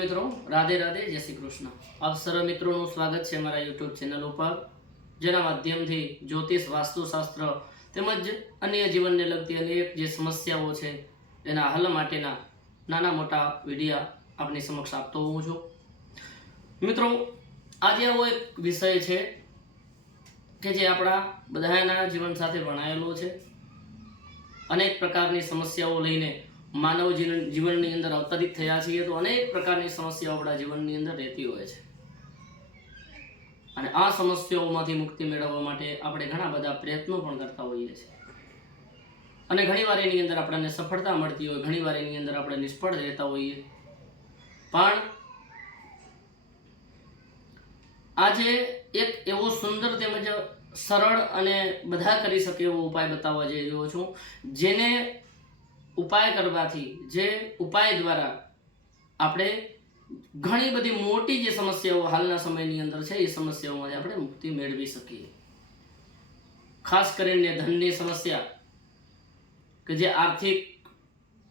મિત્રો રાધે રાધે જય શ્રી કૃષ્ણ। આપ સર્વ મિત્રોનું સ્વાગત છે મારા YouTube ચેનલ ઉપર, જેના માધ્યમથી જ્યોતિષ, વાસ્તુશાસ્ત્ર તેમજ અન્ય જીવનને લગતી અનેક જે સમસ્યાઓ છે એના હલ માટેના નાના મોટા વિડીયો આપની સમક્ષ આપતો હોઉં છું। મિત્રો, આજે આવો એક વિષય છે કે જે આપણા બધાના જીવન સાથે વણાયેલો છે। અનેક પ્રકારની સમસ્યાઓ લઈને માનવ જીવનની અંદર અવતરિત થયા છીએ તો અનેક પ્રકારની સમસ્યાઓ આપણા જીવનની અંદર રહેતી હોય છે અને આ સમસ્યાઓમાંથી મુક્તિ મેળવવા માટે આપણે ઘણા બધા પ્રયત્નો પણ કરતા હોઈએ છીએ અને ઘણીવાર એની અંદર આપણને સફળતા મળતી હોય, ઘણીવાર એની અંદર આપણે નિષ્ફળ રહેતા હોઈએ। પણ આજે એક એવો સુંદર તેમજ સરળ અને બધા કરી શકે એવો ઉપાય બતાવવા જઈ રહ્યો છું, જેને ઉપાય કરવાથી, જે ઉપાય દ્વારા આપણે ઘણી બધી મોટી જે સમસ્યાઓ હાલના સમયની અંદર છે એ સમસ્યાઓમાંથી આપણે મુક્તિ મેળવી શકીએ। ખાસ કરીને ધનની સમસ્યા કે જે આર્થિક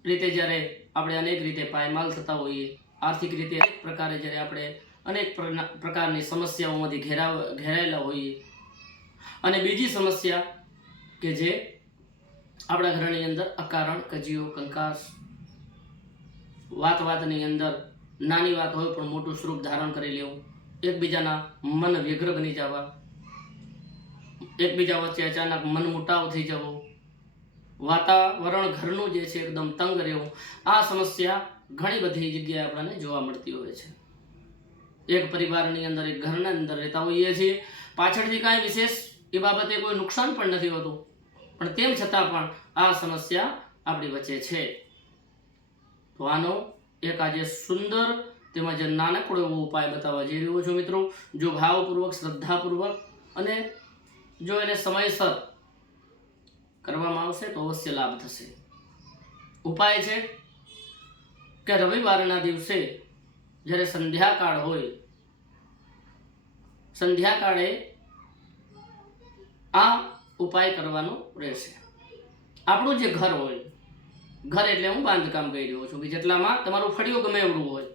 રીતે જ્યારે આપણે અનેક રીતે પાયમાલ થતા હોઈએ, આર્થિક રીતે અનેક પ્રકારે જ્યારે આપણે અનેક પ્રકારની સમસ્યાઓમાંથી ઘેરાયેલા હોઈએ, અને બીજી સમસ્યા કે જે આપણા ઘરની અંદર અકારણ કજીઓ, કંકાસ, વાતની અંદર નાની વાત હોય પણ મોટું સ્વરૂપ ધારણ કરી લેવું, એકબીજાના મન વ્યગ્ર બની જવા, એકબીજા વચ્ચે અચાનક મન મુટાવ થઈ જવો, વાતાવરણ ઘરનું જે છે એકદમ તંગ રહેવું, આ સમસ્યા ઘણી બધી જગ્યાએ આપણને જોવા મળતી હોય છે। એક પરિવારની અંદર, એક ઘરના અંદર રહેતા હોઈએ છીએ, પાછળથી કાંઈ વિશેષ એ બાબતે કોઈ નુકસાન પણ નથી હોતું, પણ તેમ છતાં પણ આ સમસ્યા આપણી વચ્ચે છે। તો આનો એક આજે સુંદર તેમજ નાનકડો એવો ઉપાય બતાવવા જઈ રહ્યો છું મિત્રો। જો ભાવપૂર્વક, શ્રદ્ધાપૂર્વક અને જો એને સમયસર કરવામાં આવશે તો અવશ્ય લાભ થશે। ઉપાય છે કે રવિવારના દિવસે જ્યારે સંધ્યાકાળ હોય, સંધ્યાકાળે આ ઉપાય કરવાનો રહેશે। આપણું જે ઘર હોય, ઘર એટલે હું બાંધકામ કરી રહ્યો છું કે જેટલામાં તમારું ફળિયું ગમે એવડું હોય,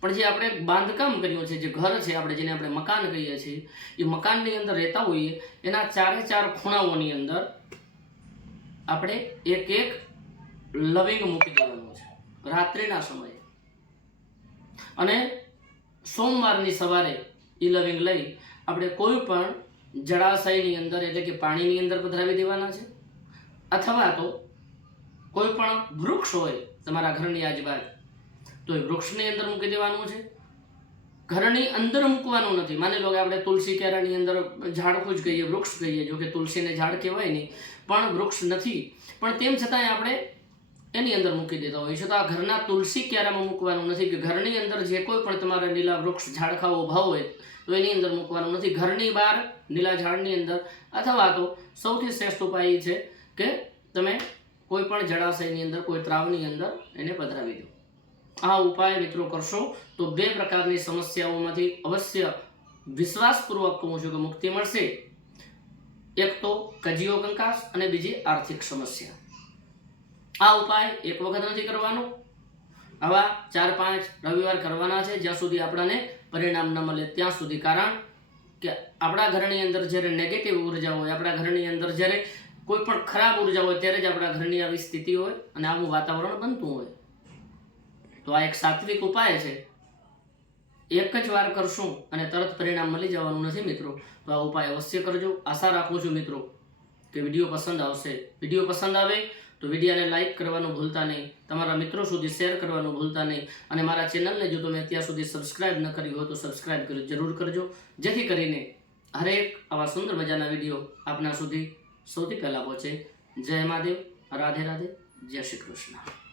પણ જે આપણે બાંધકામ કર્યું છે, જે ઘર છે આપણે જેને આપણે મકાન કહીએ છીએ, એ મકાનની અંદર રહેતા હોઈએ એના ચારે ચાર ખૂણાઓની અંદર આપણે એક એક લવિંગ મૂકી દેવાનું છે રાત્રિના સમયે, અને સોમવારની સવારે એ લવિંગ લઈ આપણે કોઈ પણ જળાશયની અંદર એટલે કે પાણીની અંદર પધરાવી દેવાના છે, અથવા તો કોઈ પણ વૃક્ષ હોય તમારા ઘરની આજુબાજુ તો એ વૃક્ષની અંદર મૂકી દેવાનું છે। ઘરની અંદર મૂકવાનું નથી। માની લો કે આપણે તુલસી કેરાની અંદર ઝાડકું જ કહીએ, વૃક્ષ કહીએ, જો કે તુલસીને ઝાડ કહેવાય નહીં, પણ વૃક્ષ નથી, પણ તેમ છતાંય આપણે એની અંદર મૂકી દેતા હોઈએ છીએ। તો આ ઘરના તુલસી ક્યારામાં મૂકવાનું નથી કે ઘરની અંદર જે કોઈ પણ તમારા લીલા વૃક્ષ ઝાડખાઓ ઊભા હોય તો એની અંદર મૂકવાનું નથી। ઘરની બહાર લીલા ઝાડની અંદર, અથવા તો સૌથી શ્રેષ્ઠ ઉપાય એ છે કે તમે કોઈ પણ જળાશયની અંદર, કોઈ તળાવની અંદર એને પધરાવી દો। આ ઉપાય મિત્રો કરશો તો બે પ્રકારની સમસ્યાઓમાંથી અવશ્ય વિશ્વાસપૂર્વક કહું છું કે મુક્તિ મળશે। એક તો કજીઓ, કંકાસ, અને બીજી આર્થિક સમસ્યા। આ ઉપાય એક વખત નથી કરવાનો, આવા 4-5 રવિવાર કરવાના છે, જ્યાં સુધી આપણને પરિણામ ન મળે ત્યાં સુધી। કારણ કે આપણા ઘરની અંદર જ્યારે નેગેટિવ ઉર્જા હોય, આપણા ઘરની અંદર જ્યારે કોઈ પણ ખરાબ ઉર્જા હોય ત્યારે જ આપણા ઘરની આવી સ્થિતિ હોય અને આવું વાતાવરણ બનતું હોય। તો આ એક સાત્વિક ઉપાય છે, એક જ વાર કરશું અને તરત પરિણામ મળી જવાનું નથી મિત્રો। તો આ ઉપાય અવશ્ય કરજો। આશા રાખું છું મિત્રો કે વિડીયો પસંદ આવશે। વિડીયો પસંદ આવે તો વિડીયોને લાઇક કરવાનું ભૂલતા નહીં, તમારા મિત્રો સુધી શેર કરવાનું ભૂલતા નહીં, અને મારા ચેનલને જો તમે અત્યાર સુધી સબસ્ક્રાઇબ ન કરી હોય તો સબસ્ક્રાઇબ જરૂર કરજો, જેથી કરીને હરેક આવા સુંદર મજાના વિડીયો આપના સુધી સૌથી પહેલાં પહોંચે। જય મહાદેવ, રાધે રાધે, જય શ્રી કૃષ્ણ।